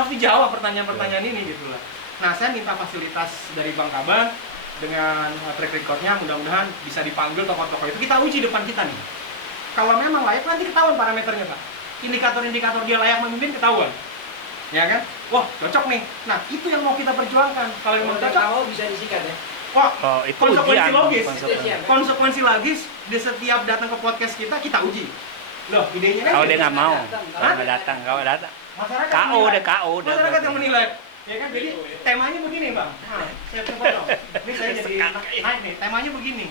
harus dijawab pertanyaan-pertanyaan ini gitu lah. Nah, saya minta fasilitas dari Bang Kaban dengan track recordnya, mudah-mudahan bisa dipanggil tokoh-tokoh itu, kita uji depan kita nih. Kalau memang layak, nanti ketahuan parameternya Pak. Indikator-indikator dia layak memimpin ketahuan, ya kan? Wah, cocok nih. Nah, itu yang mau kita perjuangkan. Kalau memang cocok, bisa disikat ya. wah, itu konsekuensi ujian, logis. Konsekuensi. Logis di setiap datang ke podcast kita uji. Loh, idenya kan? Kalau gitu. dia nggak mau, Datang. kalau nggak datang, kalau datang. Masyarakat KO menilai. deh, KO udah. Masyarakat yang menilai. Ya kan? Jadi temanya begini, Bang. Nah, saya potong. Ini saya jadi naik nih. Temanya begini.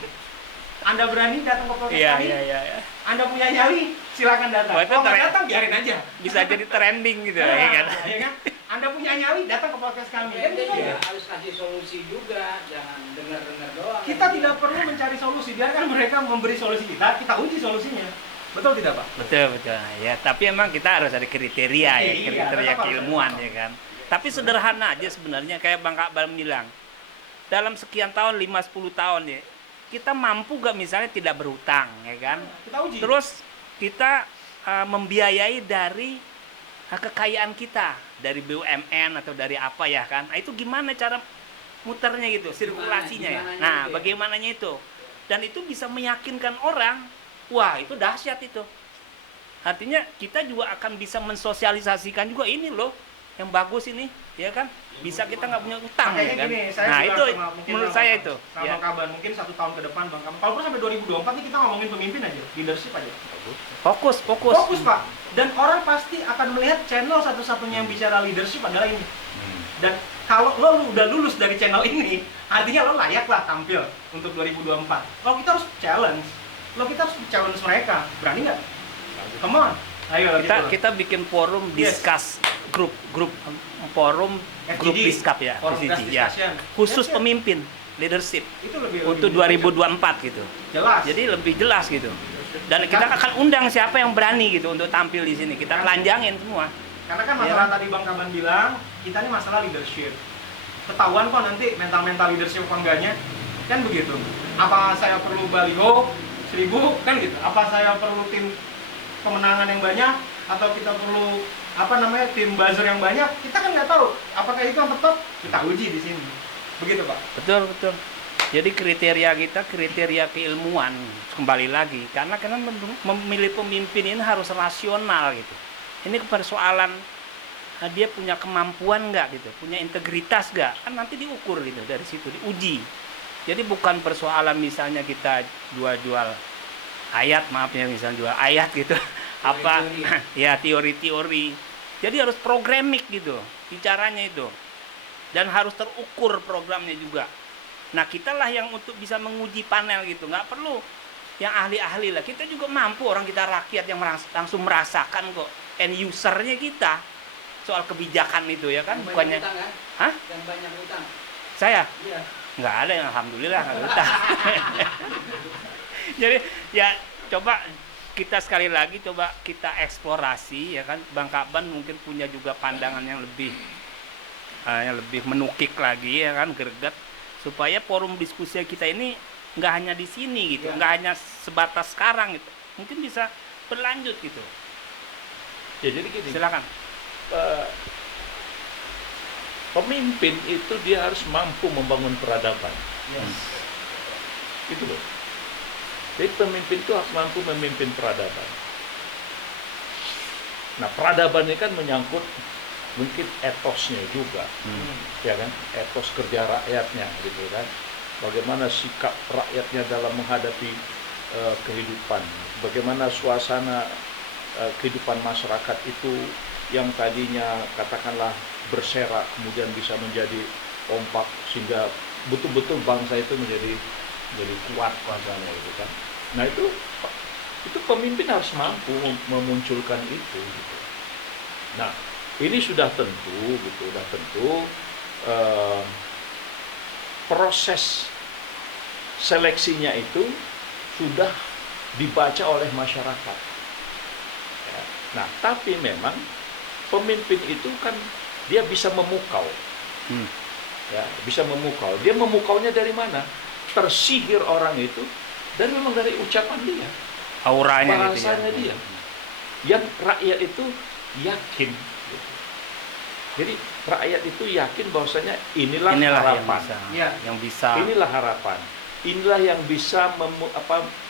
Anda berani datang ke podcast Iya, kami? iya. Anda punya nyali, silakan datang. Wah, itu Kalau nggak keren. datang, biarin aja. Bisa jadi trending gitu Nah, ya kan. ya kan? Anda punya nyali, datang ke podcast kami. Kan Kita gitu juga ya. harus kasih solusi juga, jangan dengar-dengar doang. Kita tidak perlu mencari solusi, biarkan mereka memberi solusi kita uji solusinya. Betul tidak, Pak? Betul. Ya, tapi emang kita harus ada kriteria ya, Iya, kriteria tetap keilmuan harus. ya kan. Tapi sederhana aja sebenarnya kayak Bang Akbar bilang. Dalam sekian tahun, 5-10 tahun ya, kita mampu gak misalnya tidak berhutang ya kan. Kita uji. Terus kita membiayai dari kekayaan kita, dari BUMN atau dari apa ya kan. Nah, itu gimana cara muternya gitu, sirkulasinya ya. Gimananya Nah, itu ya. bagaimananya itu. Dan itu bisa meyakinkan orang. Wah, itu dahsyat itu. Artinya kita juga akan bisa mensosialisasikan juga ini loh, yang bagus ini, ya kan? Bisa kita nggak punya utang, Makanya ya kan? gini, saya Nah bilang itu sama- mungkin menurut sama- saya itu. sama Ya. Bang Kaban, mungkin 1 tahun ke depan Bang Kaban. Kalau perlu sampai 2024 nih kita ngomongin pemimpin aja, leadership aja. Fokus. Fokus Pak. Dan orang pasti akan melihat channel satu-satunya yang bicara leadership adalah ini. Dan kalau lo udah lulus dari channel ini, artinya lo layak lah tampil untuk 2024. Kalau kita harus challenge, kita harus challenge mereka. Berani nggak? Come on. Ayo Kita bikin forum Yes. discuss grup forum grup FGD, discuss ya, Forum FGD, ya. Discussion. Khusus Yes, yes. pemimpin leadership Itu lebih untuk 2024 gitu. jelas. Jadi lebih jelas gitu. Dan kita akan undang siapa yang berani gitu untuk tampil di sini. Kita telanjangin semua. Karena kan Iya. masalah tadi Bang Kaban bilang, kita ini masalah leadership. Ketahuan kok nanti mental leadership apa enggaknya. Kan begitu. Apa saya perlu baliho 1000 kan gitu. Apa saya perlu tim pemenangan yang banyak atau kita perlu tim buzzer yang banyak? Kita kan nggak tahu. Apakah itu yang tepat? Kita uji di sini. Begitu, Pak. Betul. Jadi kriteria kita kriteria keilmuan kembali lagi karena memilih pemimpin ini harus rasional gitu. Ini persoalan dia punya kemampuan nggak gitu, punya integritas nggak, kan nanti diukur gitu dari situ diuji. Jadi bukan persoalan misalnya kita jual ayat, maaf ya misalnya jual ayat gitu, apa ya teori-teori. Jadi harus programming gitu bicaranya itu dan harus terukur programnya juga. Nah kitalah yang untuk bisa menguji panel gitu, nggak perlu yang ahli-ahli lah. Kita juga mampu, orang kita rakyat yang langsung merasakan kok, end usernya kita soal kebijakan itu ya kan, Yang bukannya banyak utang, kan? Hah? Yang banyak utang. Saya Iya. nggak ada yang alhamdulillah nggak ada utang. Jadi ya coba kita sekali lagi coba kita eksplorasi ya kan. Bang Kaban mungkin punya juga pandangan yang lebih menukik lagi ya kan, greget, supaya forum diskusi kita ini nggak hanya di sini gitu, Ya. nggak hanya sebatas sekarang gitu, mungkin bisa berlanjut gitu. Ya jadi gini, Silakan. Pemimpin itu dia harus mampu membangun peradaban. Yes. Itu loh. Jadi pemimpin itu harus mampu memimpin peradaban. Nah, peradaban ini kan menyangkut mungkin etosnya juga, ya kan? Etos kerja rakyatnya, gitu kan? Bagaimana sikap rakyatnya dalam menghadapi kehidupan? Bagaimana suasana kehidupan masyarakat itu yang tadinya katakanlah berserak kemudian bisa menjadi kompak sehingga betul-betul bangsa itu menjadi kuat kuasanya gitu kan. Nah itu pemimpin harus mampu memunculkan itu gitu. Nah ini sudah tentu proses seleksinya itu sudah dibaca oleh masyarakat ya. Nah tapi memang pemimpin itu kan dia bisa memukau ya, bisa memukau. Dia memukaunya dari mana? Tersihir orang itu dan memang dari ucapan dia, Auranya gitu ya. bahasanya dia, yang rakyat itu yakin gitu. Jadi rakyat itu yakin bahwasanya inilah Inilah harapan. Iya. yang bisa Inilah harapan. Inilah yang bisa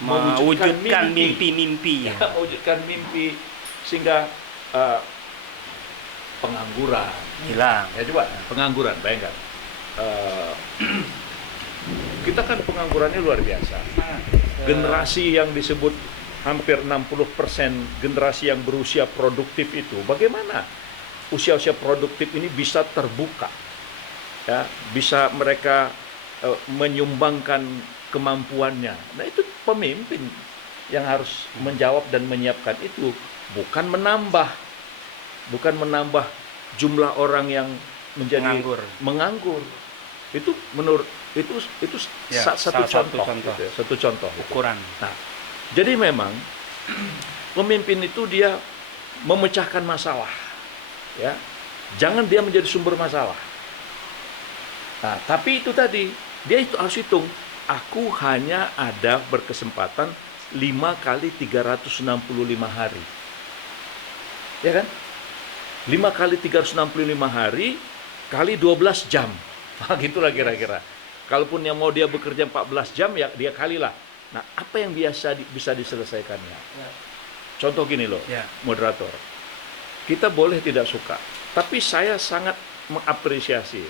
mewujudkan mimpi-mimpi. Ya, mewujudkan mimpi sehingga pengangguran Hilang. ya, coba pengangguran, bayangkan. Kita kan penganggurannya luar biasa. Generasi yang disebut hampir 60% generasi yang berusia produktif itu, bagaimana usia-usia produktif ini bisa terbuka, ya, bisa mereka menyumbangkan kemampuannya. Nah, itu pemimpin yang harus menjawab dan menyiapkan itu, bukan menambah jumlah orang yang menjadi menganggur. Itu menurut itu Ya, satu salah satu contoh, contoh. gitu ya, satu contoh Ukuran. Nah, jadi memang pemimpin itu dia memecahkan masalah, ya. Jangan dia menjadi sumber masalah. Nah, tapi itu tadi dia itu harus hitung. Aku hanya ada berkesempatan 5 kali 365 hari. Ya kan? 5 kali 365 hari kali 12 jam. Nah, gitulah kira-kira. Kalaupun yang mau dia bekerja 14 jam, ya dia kalilah. Nah, apa yang bisa diselesaikannya? Contoh gini loh, moderator. Kita boleh tidak suka, tapi saya sangat mengapresiasi.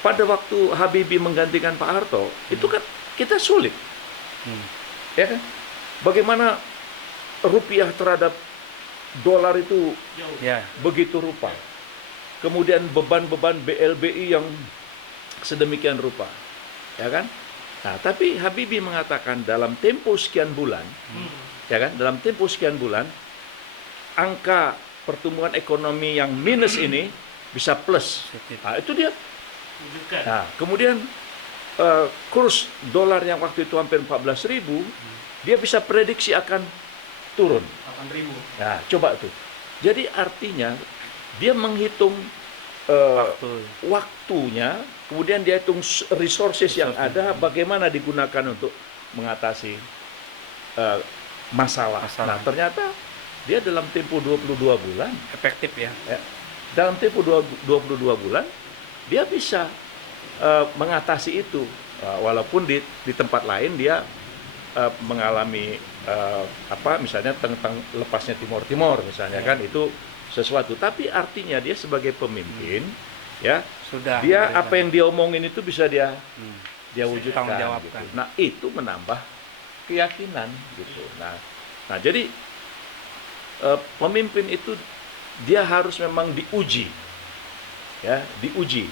Pada waktu Habibie menggantikan Pak Harto, itu kan kita sulit. Ya kan? Bagaimana rupiah terhadap dolar itu begitu rupa. Kemudian beban-beban BLBI yang sedemikian rupa. Ya kan? Nah, tapi Habibie mengatakan dalam tempo sekian bulan, ya kan? Dalam tempo sekian bulan, angka pertumbuhan ekonomi yang minus ini bisa plus. Nah, itu dia. Nah, kemudian kurs dolar yang waktu itu hampir 14.000, dia bisa prediksi akan turun 8.000. Nah, coba tuh. Jadi artinya dia menghitung waktunya, kemudian dia hitung resources yang ada, bagaimana digunakan untuk mengatasi masalah. Nah, ternyata dia dalam tempo 22 bulan, Efektif ya. dalam tempo 22 bulan, dia bisa mengatasi itu. Walaupun di tempat lain dia mengalami misalnya tentang lepasnya Timor misalnya, kan itu sesuatu. Tapi artinya dia sebagai pemimpin, ya Sudah. dia apa yang dia omongin itu bisa dia wujudkan. Tanggungjawabkan. Gitu. Nah, itu menambah keyakinan gitu. Nah jadi pemimpin itu dia harus memang diuji, ya, diuji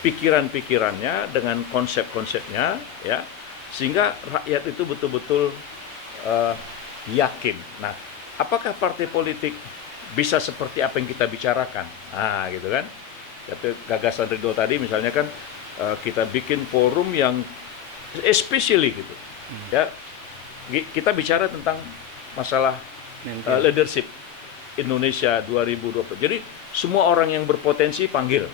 pikiran-pikirannya dengan konsep-konsepnya, ya, sehingga rakyat itu betul-betul yakin. Nah, apakah partai politik bisa seperti apa yang kita bicarakan? Nah, gitu kan? Gagasan Ridho tadi misalnya kan kita bikin forum yang especially gitu, ya, kita bicara tentang masalah leadership Indonesia 2020. Jadi semua orang yang berpotensi panggil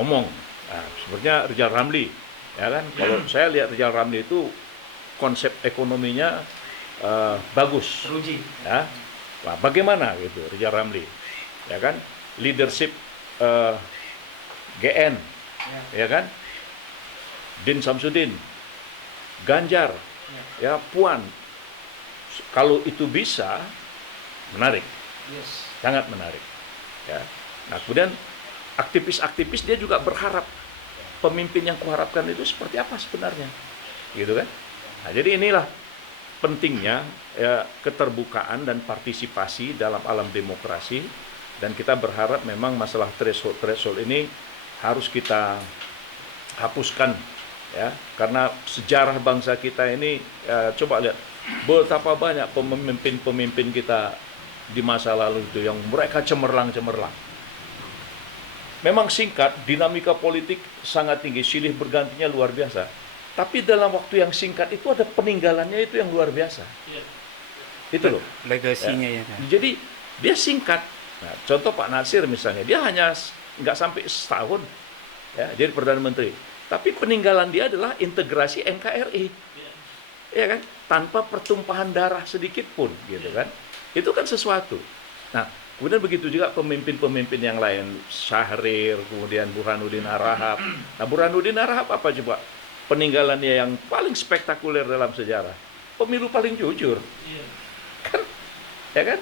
ngomong. Nah, sebenarnya Rizal Ramli, ya kan? Kalau saya lihat Rizal Ramli itu konsep ekonominya bagus, Teruji. ya. Nah, bagaimana gitu Rizal Ramli, ya kan? Leadership GN, ya kan? Din Samsudin, Ganjar, ya, Puan. Kalau itu bisa, menarik, sangat menarik. Ya. Nah, kemudian aktivis-aktivis dia juga berharap pemimpin yang kuharapkan itu seperti apa sebenarnya, gitu kan? Nah, jadi inilah pentingnya, ya, keterbukaan dan partisipasi dalam alam demokrasi, dan kita berharap memang masalah threshold ini harus kita hapuskan, ya, karena sejarah bangsa kita ini, coba lihat betapa banyak pemimpin-pemimpin kita di masa lalu itu yang mereka cemerlang. Memang singkat, dinamika politik sangat tinggi, silih bergantinya luar biasa. Tapi dalam waktu yang singkat itu ada peninggalannya itu yang luar biasa. Itu loh. Legasinya ya. Jadi dia singkat. Nah, contoh Pak Nasir misalnya, dia hanya nggak sampai setahun, ya, jadi Perdana Menteri. Tapi peninggalan dia adalah integrasi NKRI, ya kan, tanpa pertumpahan darah sedikit pun, gitu kan. Itu kan sesuatu. Nah, Kemudian begitu juga pemimpin-pemimpin yang lain, Syahrir, kemudian Burhanuddin Ar-Rahab. Nah, Burhanuddin Ar-Rahab apa coba? Peninggalannya yang paling spektakuler dalam sejarah. Pemilu paling jujur. Kan, ya kan?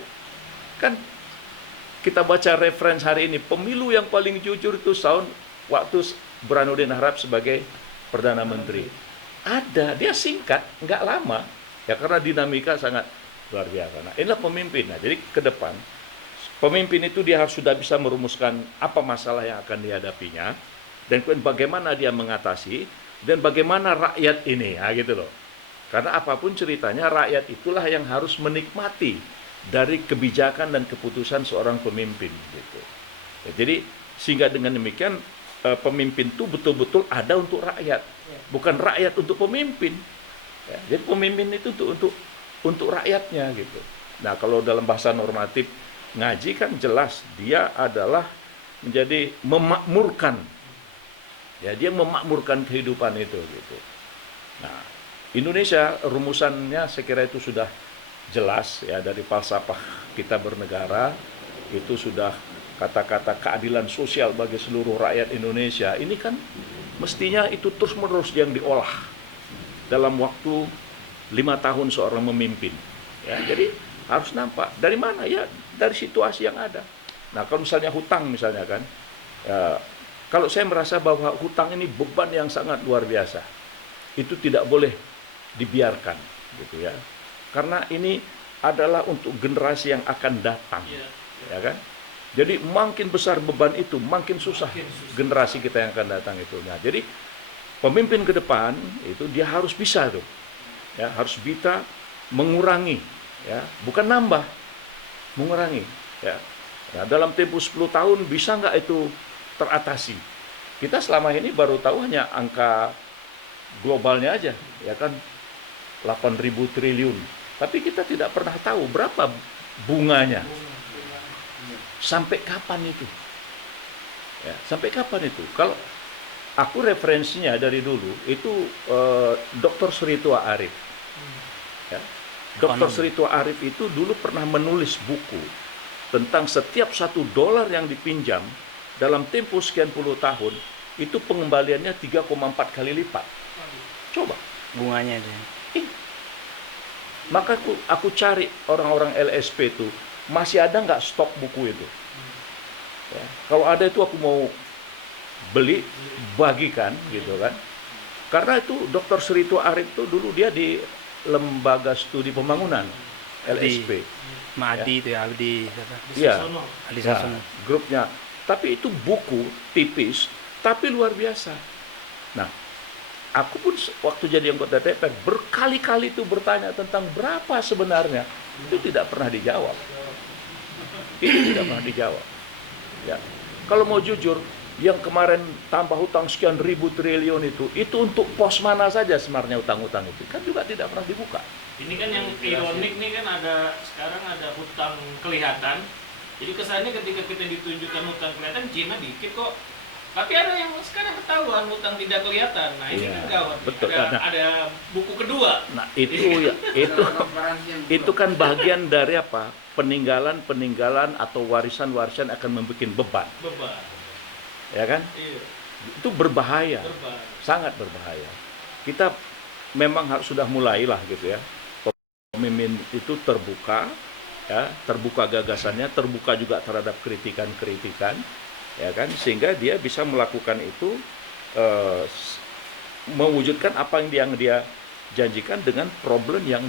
Kan kita baca referensi hari ini, pemilu yang paling jujur itu waktu Burhanuddin Ar-Rahab sebagai Perdana Menteri. Ada, dia singkat, nggak lama. Ya karena dinamika sangat luar biasa. Nah, inilah pemimpin. Nah, jadi ke depan pemimpin itu dia harus sudah bisa merumuskan apa masalah yang akan dihadapinya dan bagaimana dia mengatasi dan bagaimana rakyat ini, ya gitu loh. Karena apapun ceritanya rakyat itulah yang harus menikmati dari kebijakan dan keputusan seorang pemimpin gitu. Ya, jadi sehingga dengan demikian pemimpin itu betul-betul ada untuk rakyat, bukan rakyat untuk pemimpin. Ya, jadi pemimpin itu untuk rakyatnya gitu. Nah, kalau dalam bahasa normatif ngaji kan jelas dia adalah menjadi memakmurkan. Ya, dia memakmurkan kehidupan itu gitu. Nah, Indonesia rumusannya saya kira itu sudah jelas ya dari falsafah kita bernegara itu sudah kata-kata keadilan sosial bagi seluruh rakyat Indonesia. Ini kan mestinya itu terus-menerus yang diolah dalam waktu 5 tahun seorang memimpin. Ya, jadi harus nampak dari mana ya dari situasi yang ada. Nah, kalau misalnya hutang misalnya kan, ya, kalau saya merasa bahwa hutang ini beban yang sangat luar biasa, itu tidak boleh dibiarkan, gitu ya. Karena ini adalah untuk generasi yang akan datang, ya kan. Jadi makin besar beban itu, makin susah generasi kita yang akan datang itu. Nah, jadi pemimpin ke depan itu dia harus bisa tuh, ya harus bisa mengurangi, ya bukan nambah. Mengurangi, ya. Nah, dalam tempo 10 tahun bisa nggak itu teratasi? Kita selama ini baru tahu hanya angka globalnya aja, ya kan 8.000 triliun. Tapi kita tidak pernah tahu berapa bunganya. Sampai kapan itu? Ya, sampai kapan itu? Kalau aku referensinya dari dulu itu Dr. Sritua Arif. Ya. Dr. Sritua Arif itu dulu pernah menulis buku tentang setiap $1 yang dipinjam dalam tempo sekian puluh tahun itu pengembaliannya 3,4 kali lipat. Coba bunganya itu. Maka aku cari orang-orang LSP itu masih ada nggak stok buku itu. Ya, kalau ada itu aku mau beli, bagikan gitu kan. Karena itu Dr. Sritua Arif itu dulu dia di Lembaga Studi Pembangunan LSP. Madi itu ya, Aldi. Iya. Aldi Sasono. Grupnya. Tapi itu buku tipis, tapi luar biasa. Nah, aku pun waktu jadi anggota DPR berkali-kali itu bertanya tentang berapa sebenarnya. Itu tidak pernah dijawab. Itu tidak pernah dijawab. Ya. Kalau mau jujur, yang kemarin tambah hutang sekian ribu triliun itu untuk pos mana saja sebenarnya utang-utang itu kan juga tidak pernah dibuka. Ini kan yang ironik nih kan sekarang ada hutang kelihatan. Jadi kesannya ketika kita ditunjukkan hutang kelihatan Cina dikit kok. Tapi ada yang sekarang ketahuan hutang tidak kelihatan. Nah ini kan gawat. Betul. Ada buku kedua. Nah itu ya itu kan bagian dari apa? Peninggalan atau warisan-warisan akan membuat beban. Ya kan? Iya. Itu berbahaya, sangat berbahaya. Kita memang sudah mulailah gitu ya. Pemimpin itu terbuka, ya, terbuka gagasannya, terbuka juga terhadap kritikan-kritikan, ya kan, sehingga dia bisa melakukan itu, mewujudkan apa yang dia janjikan dengan problem yang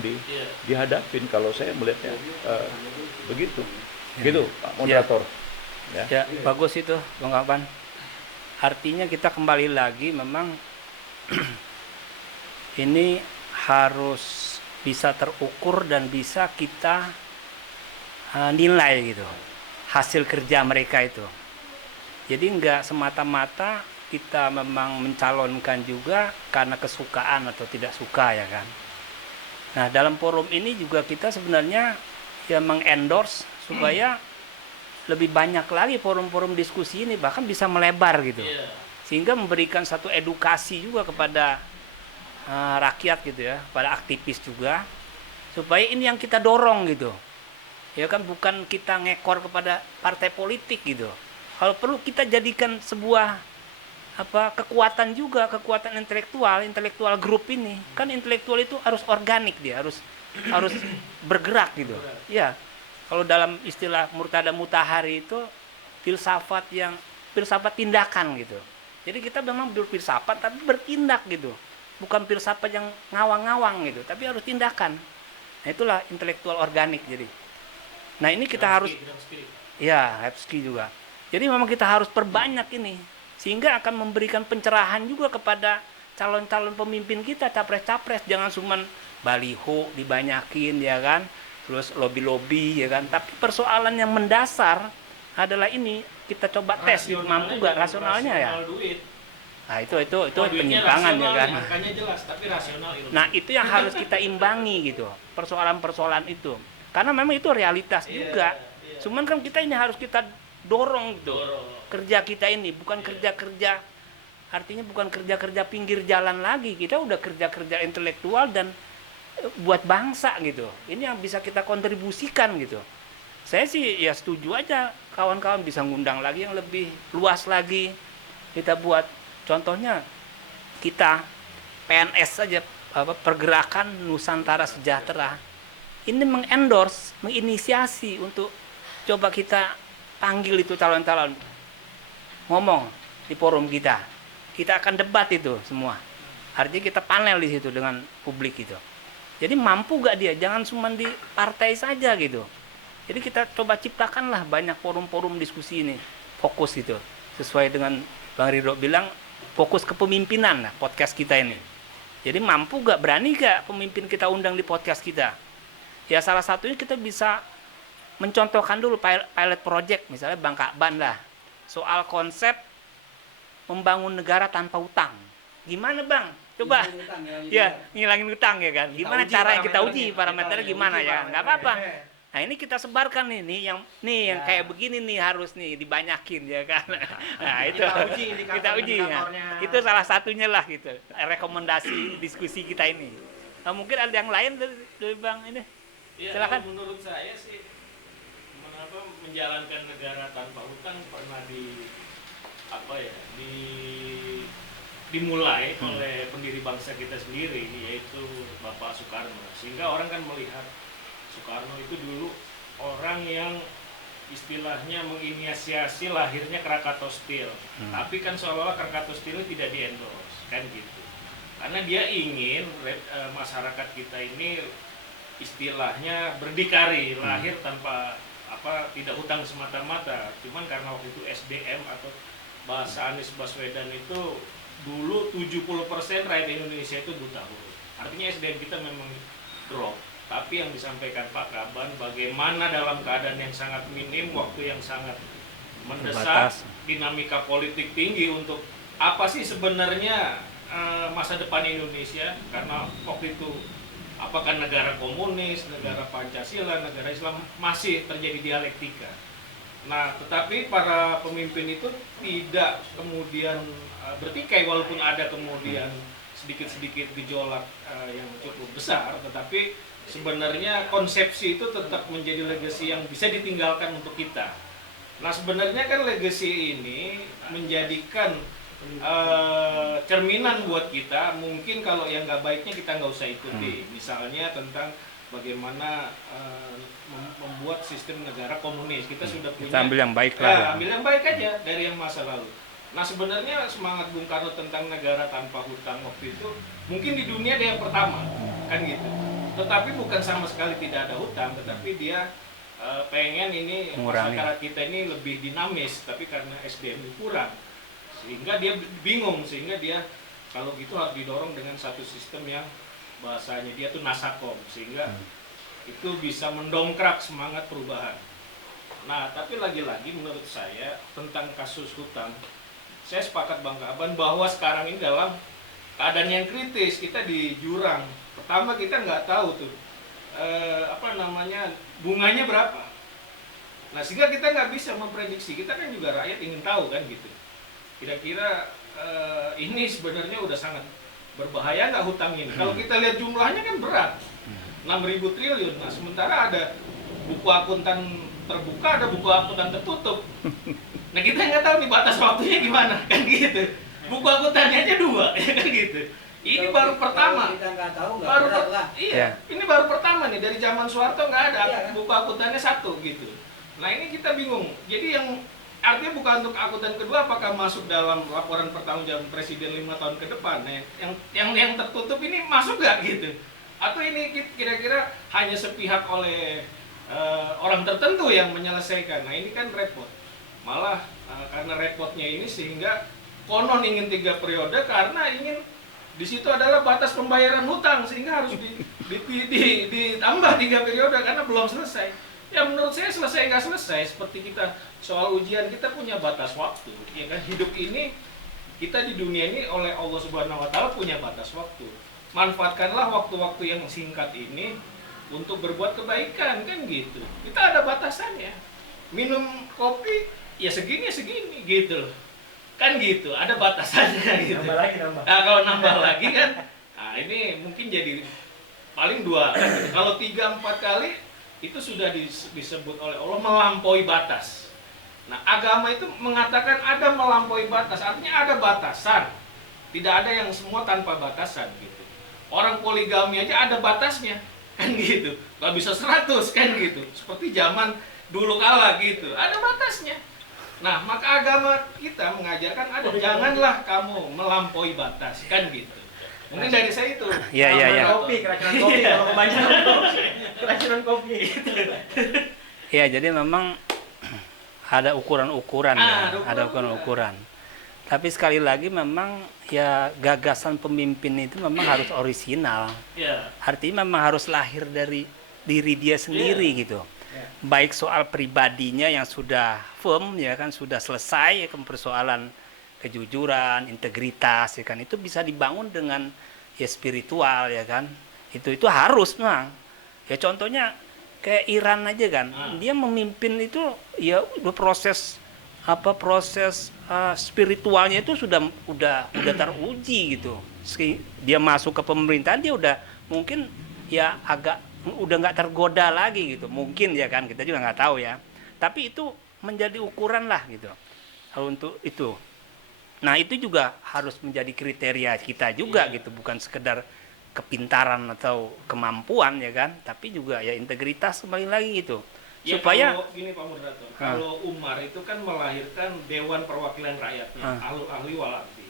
dihadapin. Kalau saya melihatnya begitu, gitu, Pak Moderator. Ya, bagus itu, Bang Kapan. Artinya kita kembali lagi memang ini harus bisa terukur dan bisa kita nilai gitu hasil kerja mereka itu. Jadi nggak semata-mata kita memang mencalonkan juga karena kesukaan atau tidak suka ya kan. Nah dalam forum ini juga kita sebenarnya ya mengendorse supaya lebih banyak lagi forum-forum diskusi ini bahkan bisa melebar gitu, sehingga memberikan satu edukasi juga kepada rakyat gitu ya, pada aktivis juga, supaya ini yang kita dorong gitu. Ya kan, bukan kita ngekor kepada partai politik gitu. Kalau perlu kita jadikan sebuah kekuatan juga, kekuatan intelektual grup ini. Kan intelektual itu harus organik, dia harus bergerak gitu. Ya. Kalau dalam istilah Murtada Mutahari itu filsafat tindakan gitu. Jadi kita memang berfilsafat tapi bertindak gitu. Bukan filsafat yang ngawang-ngawang gitu, tapi harus tindakan. Nah, itulah intelektual organik jadi. Nah, ini kita harus Levski juga. Jadi memang kita harus perbanyak ini sehingga akan memberikan pencerahan juga kepada calon-calon pemimpin kita, capres-capres. Jangan cuma baliho dibanyakin ya kan, terus lobby-lobby ya kan. Tapi persoalan yang mendasar adalah ini kita coba tes mampu gak rasionalnya ya. Nah, itu penyimpangan ya kan. Angkanya jelas tapi rasional ilmu. Nah, itu yang harus kita imbangi gitu. Persoalan-persoalan itu. Karena memang itu realitas juga. Cuman kan kita ini harus kita dorong gitu. Kerja kita ini bukan kerja-kerja, artinya bukan kerja-kerja pinggir jalan lagi. Kita udah kerja-kerja intelektual dan buat bangsa gitu. Ini yang bisa kita kontribusikan gitu. Saya sih ya setuju aja kawan-kawan bisa ngundang lagi yang lebih luas lagi. Kita buat contohnya kita PNS saja, Pergerakan Nusantara Sejahtera. Ini mengendorse, menginisiasi untuk coba kita panggil itu calon-calon ngomong di forum kita. Kita akan debat itu semua. Artinya kita panel di situ dengan publik itu. Jadi mampu gak dia? Jangan cuma di partai saja gitu. Jadi kita coba ciptakanlah banyak forum-forum diskusi ini. Fokus gitu. Sesuai dengan Bang Ridho bilang, fokus kepemimpinan lah podcast kita ini. Jadi mampu gak, berani gak pemimpin kita undang di podcast kita? Ya salah satunya kita bisa mencontohkan dulu pilot project, misalnya Bang Kakban lah. Soal konsep membangun negara tanpa utang. Gimana Bang? Coba. Ngilangin utang ya kan. Gimana cara yang kita uji parameternya gimana ya? Nggak apa-apa. Nah, ini kita sebarkan nih yang kayak begini nih harus nih dibanyakin ya kan. Nah, itu kita uji ya. Itu salah satunya lah gitu. Rekomendasi diskusi kita ini. Nah, mungkin ada yang lain dari Bang ini. Ya, silakan. Menurut saya sih menjalankan negara tanpa utang pernah dimulai oleh pendiri bangsa kita sendiri, yaitu Bapak Soekarno. Sehingga orang kan melihat Soekarno itu dulu orang yang istilahnya menginisiasi lahirnya Krakatau Steel. Tapi kan seolah-olah Krakatau Steel tidak di-endorse, kan gitu. Karena dia ingin masyarakat kita ini istilahnya berdikari, lahir tanpa tidak hutang semata-mata. Cuman karena waktu itu SDM atau bahasa Anies Baswedan itu dulu 70% rakyat Indonesia itu buta huruf. Artinya SDM kita memang drop. Tapi yang disampaikan Pak Kaban, bagaimana dalam keadaan yang sangat minim, waktu yang sangat mendesak, dinamika politik tinggi untuk apa sih sebenarnya masa depan Indonesia, karena waktu itu apakah negara komunis, negara Pancasila, negara Islam, masih terjadi dialektika. Nah, tetapi para pemimpin itu tidak kemudian bertikai, walaupun ada kemudian sedikit-sedikit gejolak yang cukup besar, tetapi sebenarnya konsepsi itu tetap menjadi legacy yang bisa ditinggalkan untuk kita. Nah, sebenarnya kan legacy ini menjadikan cerminan buat kita. Mungkin kalau yang nggak baiknya kita nggak usah ikuti. Misalnya tentang bagaimana membuat sistem negara komunis. Kita sudah punya. Kita ambil yang baik lah. Ambil yang baik aja dari yang masa lalu. Nah, sebenarnya semangat Bung Karno tentang negara tanpa hutang waktu itu mungkin di dunia dia yang pertama, kan gitu. Tetapi bukan sama sekali tidak ada hutang, tetapi dia pengen ini masyarakat kita ini lebih dinamis, tapi karena SDM kurang, sehingga dia bingung, sehingga dia kalau gitu harus didorong dengan satu sistem yang bahasanya dia tuh nasakom, sehingga itu bisa mendongkrak semangat perubahan. Nah, tapi lagi-lagi menurut saya tentang kasus hutang, saya sepakat Bang Kaban bahwa sekarang ini dalam keadaan yang kritis, kita di jurang. Pertama kita nggak tahu tuh bunganya berapa. Nah, sehingga kita nggak bisa memprediksi. Kita kan juga rakyat ingin tahu kan gitu. Kira-kira ini sebenarnya udah sangat berbahaya nggak hutang ini? Kalau kita lihat jumlahnya kan berat, 6.000 triliun. Nah, sementara ada buku akuntan terbuka, ada buku akuntan tertutup. Nah kita nggak tahu nih batas waktunya gimana kan gitu. Buku akuntannya aja 2 ya kan gitu. Ini baru pertama. Kita nggak tahu nggak Baru berat lah. iya, ini baru pertama nih dari zaman Soeharto nggak ada Iya, kan? buku akuntannya 1 gitu. Nah ini kita bingung. Jadi yang artinya bukan untuk akuntan kedua apakah masuk dalam laporan pertanggungjawaban presiden 5 tahun ke depan. Nah, yang tertutup ini masuk nggak gitu? Atau ini kira-kira hanya sepihak oleh orang tertentu yang menyelesaikan? Nah ini kan repot. Malah karena repotnya ini sehingga konon ingin 3 periode karena ingin di situ adalah batas pembayaran hutang sehingga harus ditambah 3 periode karena belum selesai. Ya menurut saya selesai nggak selesai seperti kita soal ujian kita punya batas waktu. Ya kan hidup ini kita di dunia ini oleh Allah Subhanahu Wa Taala punya batas waktu. Manfaatkanlah waktu-waktu yang singkat ini untuk berbuat kebaikan kan gitu. Kita ada batasannya. Minum kopi ya segini gitu loh. Kan gitu, ada batasannya gitu. Nambah lagi nambah. Nah, kalau nambah lagi kan, nah ini mungkin jadi paling 2. Kalau 3-4 kali itu sudah disebut oleh Allah melampaui batas. Nah, agama itu mengatakan ada melampaui batas, artinya ada batasan. Tidak ada yang semua tanpa batasan gitu. Orang poligami aja ada batasnya, kan gitu. Gak bisa 100 kan gitu. Seperti zaman dulu kala gitu, ada batasnya. Nah, maka agama kita mengajarkan ada janganlah kamu melampaui batas, kan gitu. Mungkin dari saya itu. Iya. Keracunan kopi kalau kebanyakan kopi. Keracunan kopi. Ya, jadi memang ada ukuran-ukuran ya, ada ukuran-ukuran. Tapi sekali lagi memang ya gagasan pemimpin itu memang harus orisinal. Ya. Artinya memang harus lahir dari diri dia sendiri gitu. Baik soal pribadinya yang sudah firm ya kan, sudah selesai ya kan, persoalan kejujuran, integritas ya kan, itu bisa dibangun dengan ya spiritual ya kan. Itu harus memang. Ya contohnya kayak Iran aja kan. Dia memimpin itu ya udah proses spiritualnya itu udah teruji gitu. Dia masuk ke pemerintahan dia udah mungkin ya udah nggak tergoda lagi gitu, mungkin ya kan, kita juga nggak tahu ya, tapi itu menjadi ukuran lah gitu untuk itu. Nah itu juga harus menjadi kriteria kita juga gitu, bukan sekedar kepintaran atau kemampuan ya kan, tapi juga ya integritas kembali lagi gitu. Ya, Supaya kalau gini Pak Moderator, kalau Umar itu kan melahirkan Dewan Perwakilan Rakyatnya, ahli wal akdi.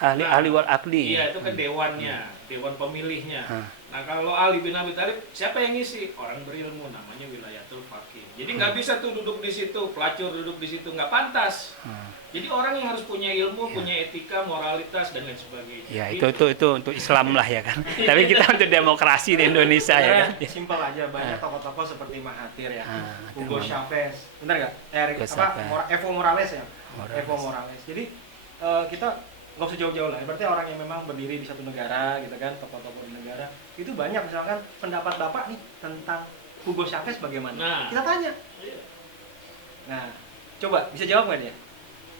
ahli wal akli. Iya, itu kan dewannya, dewan pemilihnya. Nah, kalau Ali bin Abi Thalib, siapa yang ngisi? Orang berilmu, namanya wilayatul faqih. Jadi nggak bisa tuh duduk di situ, pelacur duduk di situ, nggak pantas. Jadi orang yang harus punya ilmu, punya etika, moralitas dan lain sebagainya. Ya itu untuk Islam lah ya kan. Tapi kita untuk demokrasi di Indonesia ya kan. Simpel aja, banyak tokoh-tokoh seperti Mahathir ya, Hugo Mahathir. Chavez, benar nggak? Evo Morales ya, Evo Morales. Jadi kita nggak usah jauh-jauh lah. Berarti orang yang memang berdiri di satu negara, gitu kan, tokoh-tokoh di negara itu banyak. Misalkan pendapat bapak nih tentang Hugo Chavez bagaimana? Nah. Kita tanya. Nah, coba bisa jawab nggak dia?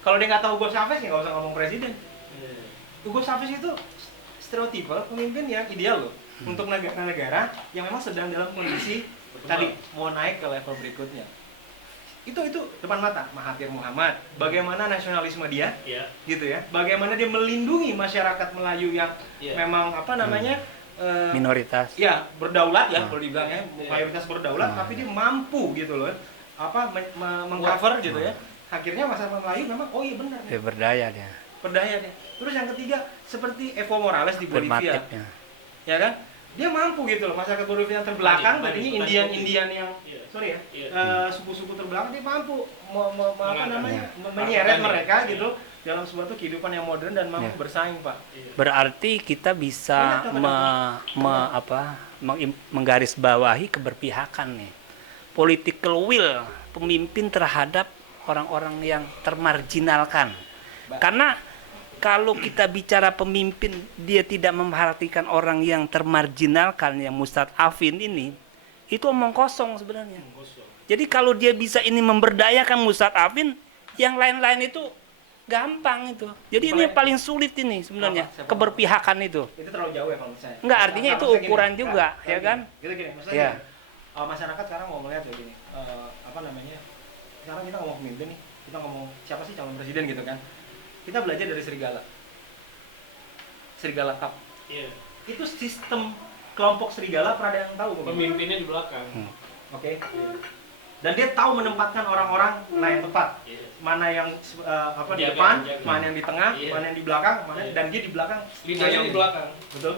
Kalau dia nggak tahu Hugo Chavez ya nggak usah ngomong presiden. Hugo Chavez itu stereotipe pemimpin yang ideal loh untuk negara-negara yang memang sedang dalam kondisi tadi mau naik ke level berikutnya. Itu depan mata Mahathir Muhammad. Bagaimana nasionalisme dia, gitu ya. Bagaimana dia melindungi masyarakat Melayu yang memang minoritas. Ya, berdaulat ya kalau dibilangnya, mayoritas berdaulat, tapi dia mampu gitu loh. Mengcover gitu ya. Akhirnya masyarakat Melayu memang iya benar. Dia berdaya dia. Berdaya dia. Terus yang ketiga seperti Evo Morales di Bolivia. Ya. Ya kan? Dia mampu gitu loh, masyarakat Bolivia yang terbelakang, tadinya Indian yang suku-suku terbelakang, dia mampu menyeret mereka gitu dalam sebuah kehidupan yang modern dan mampu bersaing, Pak. Berarti kita bisa menggarisbawahi keberpihakan nih. Political will pemimpin terhadap orang-orang yang termarginalkan. Karena kalau kita bicara pemimpin dia tidak memperhatikan orang yang termarginalkan, yang mustadafin ini, itu omong kosong sebenarnya. Jadi kalau dia bisa ini memberdayakan mustadafin, yang lain-lain itu gampang itu. Jadi ini yang paling sulit ini sebenarnya, keberpihakan itu. Itu terlalu jauh ya kalau menurut saya. Enggak, artinya itu ukuran juga, ya kan? Gini, maksudnya masyarakat sekarang mau melihat kayak gini, apa namanya, sekarang kita ngomong pemimpin nih, kita ngomong siapa sih calon presiden gitu kan, kita belajar dari Serigala Cup. Iya. Itu sistem kelompok serigala, pernah ada yang tahu mungkin? Pemimpinnya di belakang. Oke. Iya. Dan dia tahu menempatkan orang-orang yang tepat, Iya. mana yang apa di Jaga, depan, jaga. mana yang di tengah, Iya. mana yang di belakang, mana Iya. dan dia di belakang. Lidernya di belakang. Betul.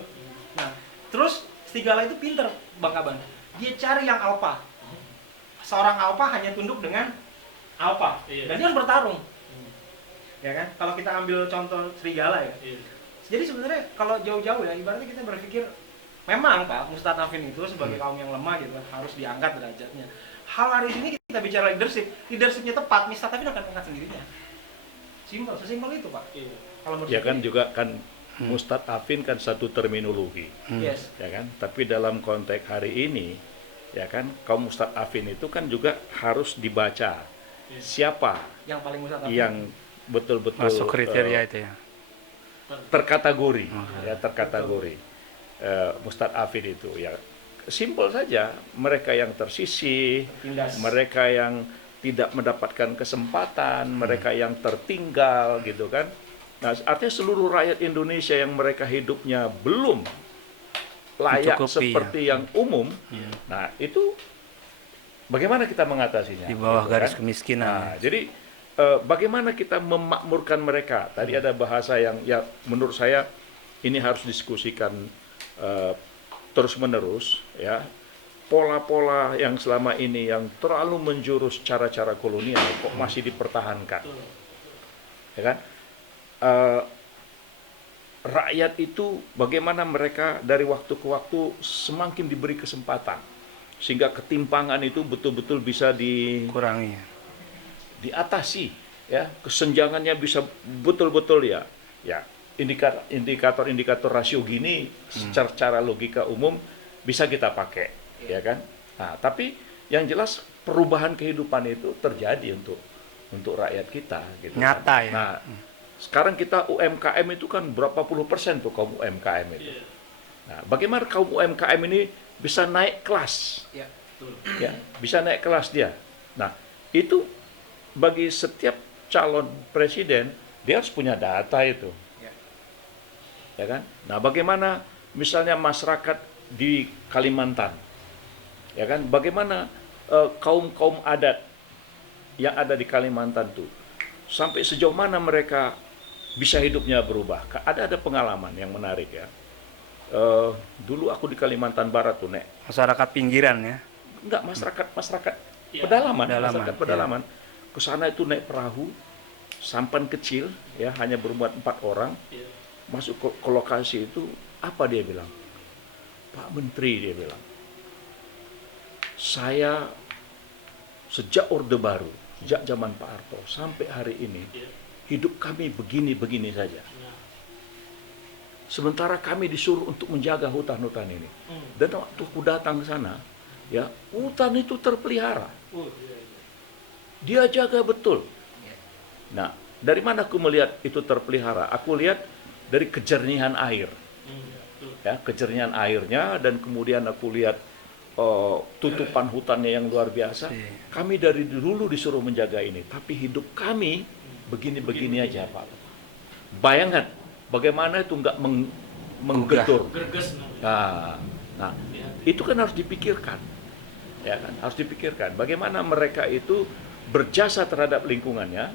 Nah, terus serigala itu pinter, Bang Kaban. Dia cari yang alpha. Seorang alpha hanya tunduk dengan alpha. Iya. Dan dia harus bertarung. Ya kan? Kalau kita ambil contoh serigala ya. Iya. Jadi sebenarnya kalau jauh-jauh ya, ibaratnya kita berpikir memang Pak Ustadz Afin itu sebagai kaum yang lemah gitu harus diangkat derajatnya. Hal hari ini kita bicara leadershipnya tepat, Ustadz Afin akan angkat sendirinya. Simpel, sesimpel itu Pak. Iya. Kalau menurut Ya kan saya. juga kan Ustadz Afin kan satu terminologi, Yes. ya kan. Tapi dalam konteks hari ini, ya kan, kaum Ustadz Afin itu kan juga harus dibaca siapa Yang paling Ustadz Afin. yang betul-betul Masuk kriteria itu ya. terkategori, ya terkategori Ustadz Afin itu ya. Simpel saja, mereka yang tersisih, Tindas. mereka yang tidak mendapatkan kesempatan, mereka yang tertinggal gitu kan. Nah, artinya seluruh rakyat Indonesia yang mereka hidupnya belum layak Mencukupi, seperti yang umum. Nah, itu bagaimana kita mengatasinya? Di bawah gitu garis kan? kemiskinan. Nah, jadi bagaimana kita memakmurkan mereka? Tadi ada bahasa yang ya menurut saya ini harus diskusikan terus-menerus ya. Pola-pola yang selama ini yang terlalu menjurus cara-cara kolonial kok masih dipertahankan. Ya kan? Rakyat itu bagaimana mereka dari waktu ke waktu semakin diberi kesempatan sehingga ketimpangan itu betul-betul bisa Kurangi. diatasi, ya, kesenjangannya bisa betul-betul ya indikator rasio gini secara logika umum bisa kita pakai, ya kan. Nah, tapi yang jelas perubahan kehidupan itu terjadi untuk rakyat kita gitu. Nyata kan. ya. Nah, sekarang kita UMKM itu kan berapa puluh persen tuh kaum UMKM itu. Nah, bagaimana kaum UMKM ini bisa naik kelas? Ya. Ya, bisa naik kelas dia. Nah, itu bagi setiap calon presiden dia harus punya data itu. Ya kan? Nah, bagaimana misalnya masyarakat di Kalimantan? Ya kan? Bagaimana kaum-kaum adat yang ada di Kalimantan tuh? Sampai sejauh mana mereka bisa hidupnya berubah? Ada pengalaman yang menarik ya. Dulu aku di Kalimantan Barat tuh, Nek. Masyarakat pinggiran ya. Enggak, masyarakat Ya. pedalaman, Pedalaman, masyarakat pedalaman. Ke sana itu naik perahu, sampan kecil, ya hanya bermuat 4 orang. Iya. Masuk ke lokasi itu, apa dia bilang? Pak Menteri, dia bilang, saya sejak Orde Baru, sejak zaman Pak Harto sampai hari ini, Iya. hidup kami begini-begini saja. Nah. Sementara kami disuruh untuk menjaga hutan-hutan ini. Dan waktu aku datang ke sana, ya hutan itu terpelihara. Iya. Dia jaga betul. Nah, dari mana aku melihat itu terpelihara? Aku lihat dari kejernihan air. Betul. Ya, kejernihan airnya, dan kemudian aku lihat tutupan hutannya yang luar biasa. Iya. Kami dari dulu disuruh menjaga ini, tapi hidup kami begini-begini aja, Pak. Bayangkan bagaimana itu nggak menggetur. Gerges namanya. Nah, Ya. itu kan harus dipikirkan, ya kan, harus dipikirkan bagaimana mereka itu berjasa terhadap lingkungannya,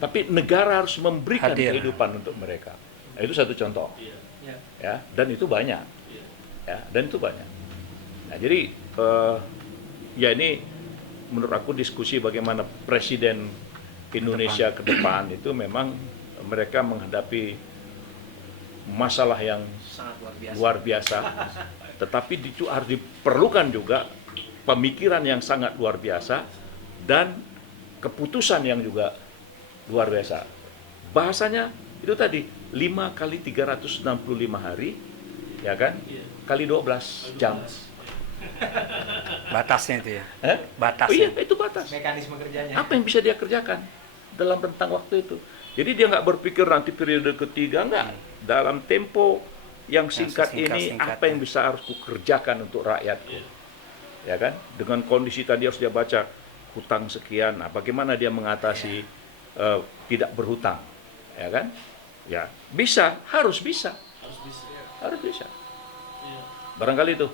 tapi negara harus memberikan Hadir. kehidupan untuk mereka. Nah, itu satu contoh, Iya. Ya. ya, dan itu banyak, Iya. ya, dan itu banyak. Nah, jadi ya ini menurut aku diskusi bagaimana presiden Indonesia ke depan itu memang mereka menghadapi masalah yang Sangat luar biasa. luar biasa, tetapi itu harus diperlukan juga pemikiran yang sangat luar biasa dan keputusan yang juga luar biasa. Bahasanya itu tadi 5 kali 365 hari, ya kan, Iya. kali 12 jam. Batasnya itu ya. Oh Batasnya. iya, itu batas. Mekanisme kerjanya. Apa yang bisa dia kerjakan dalam rentang waktu itu? Jadi dia nggak berpikir nanti periode ketiga, enggak. Dalam tempo yang singkat ini, sesingkat-singkatnya. apa yang bisa harus kukerjakan untuk rakyatku? Iya. ya kan? Dengan kondisi tadi harus dia baca hutang sekian, nah bagaimana dia mengatasi tidak berhutang, ya kan? Ya bisa, harus bisa, Harus bisa. harus bisa. Iya. Barangkali itu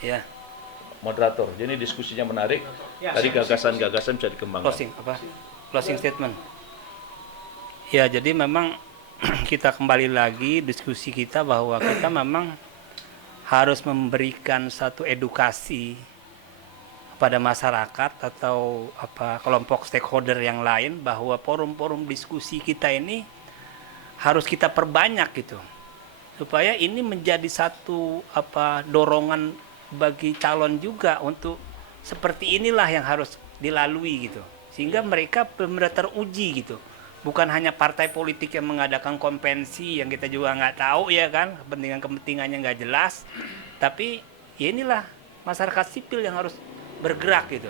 Ya, moderator. Jadi diskusinya menarik. Ya, Tadi siap, gagasan-gagasan bisa dikembangkan. closing statement. Ya, jadi memang kita kembali lagi diskusi kita bahwa kita memang harus memberikan satu edukasi kepada masyarakat atau kelompok stakeholder yang lain bahwa forum-forum diskusi kita ini harus kita perbanyak gitu, supaya ini menjadi satu dorongan bagi calon juga untuk seperti inilah yang harus dilalui gitu, sehingga mereka benar-benar teruji gitu. Bukan hanya partai politik yang mengadakan konvensi yang kita juga nggak tahu ya kan, kepentingannya nggak jelas, tapi ya inilah masyarakat sipil yang harus bergerak gitu.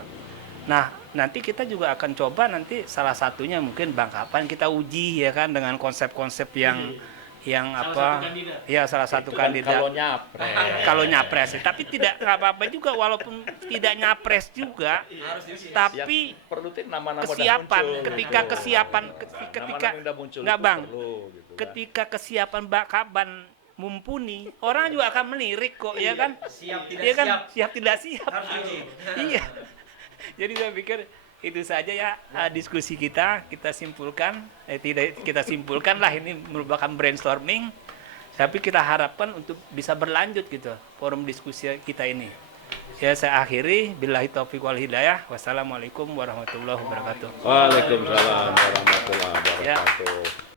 Nah, nanti kita juga akan coba nanti salah satunya mungkin Bangkapan kita uji ya kan dengan konsep-konsep yang Salah satu kandidat. Kalau ya salah satu kandidat nyapres. kalau nyapres, tapi tidak nggak apa-apa juga walaupun tidak nyapres juga, tapi Yang perlu tuh nama-nama udah kesiapan muncul, ketika gitu. kesiapan Nama-nama ketika yang udah muncul nggak itu Bang, perlu, gitu kan. ketika kesiapan Bangkapan mumpuni, orang juga akan melirik kok ya kan. Siap tidak Iya kan, siap. siap tidak siap. Harus diuji. Iya. Jadi saya pikir itu saja ya diskusi kita simpulkan, tidak kita simpulkan lah, ini merupakan brainstorming, tapi kita harapkan untuk bisa berlanjut gitu forum diskusi kita ini. Ya saya akhiri, billahi taufiq wal hidayah. Wassalamualaikum warahmatullahi wabarakatuh. Waalaikumsalam warahmatullahi Ya. wabarakatuh.